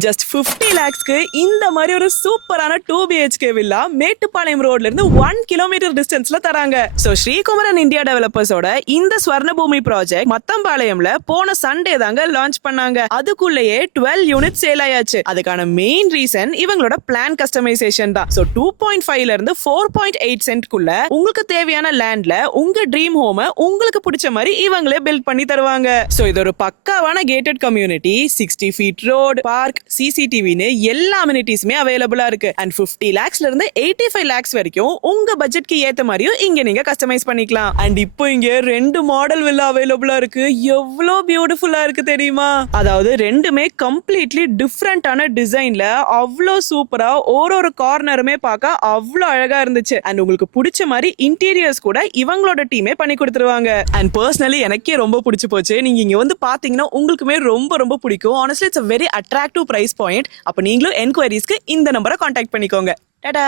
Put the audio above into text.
Just 50 lakhsக்கு இந்த மாதிரி ஒரு சூப்பரான 2 BHK வில்லா மேட்டுப்பாளையம் ரோட்ல இருந்து 1 கிலோமீட்டர் டிஸ்டன்ஸ்ல தராங்க. சோ ஸ்ரீகுமரன் இந்தியா டெவலப்பர்ஸோட இந்த ஸ்வர்ண பூமி ப்ராஜெக்ட் மத்தம்பாளையம்ல போன சண்டே தாங்க லான்ச் பண்ணாங்க. அதுக்குள்ளேயே 12 யூனிட் சேல் ஆயாச்சு. அதுக்கான மெயின் ரீசன் இவங்களோட பிளான் கஸ்டமைசேஷன் தான். சோ 2.5ல இருந்து 4.8 சென்ட்குள்ள உங்களுக்கு தேவையான லேண்ட்ல உங்க ட்ரீம் ஹோம உங்களுக்கு பிடிச்ச மாதிரி இவங்களே பில்ட் பண்ணி தருவாங்க. சோ இது ஒரு பக்காவான gated community, 60 feet road, park, சிசிடிவின்னு எல்லா அமெனிட்டிஸுமே அவைலபிளா இருக்கு. அண்ட் 50 lakhsல இருந்து 85 lakhs வரைக்கும் உங்க பட்ஜெட்க்கு ஏத்த மாதிரியும் இங்க நீங்க கஸ்டமைஸ் பண்ணிக்கலாம். அண்ட் இப்போ இங்க 2 மாடல் வில்லா அவைலபிளா இருக்கு. எவ்வளவு பியூட்டிஃபுல்லா இருக்கு தெரியுமா? அதாவது ரெண்டுமே கம்ப்ளீட்லி டிஃப்ரெண்டான டிசைன்ல அவ்வளோ சூப்பரா ஒரு கார்னருமே பார்க்க அவ்வளோ அழகா இருந்துச்சு. அண்ட் உங்களுக்கு பிடிச்ச மாதிரி இன்டீரியர்ஸ் கூட இவங்களோட டீமே பண்ணி கொடுத்துருவாங்க. அண்ட் பர்சனலி எனக்கே ரொம்ப பிடிச்சு போச்சு. நீங்க இங்க வந்து பாத்தீங்கன்னா உங்களுக்குமே ரொம்ப பிடிக்கும். Honestly it's a very attractive price point. அப்ப நீங்களும் என்கொயரிஸ்க்கு இந்த நம்பரை கான்டாக்ட் பண்ணிக்கோங்க. டாடா.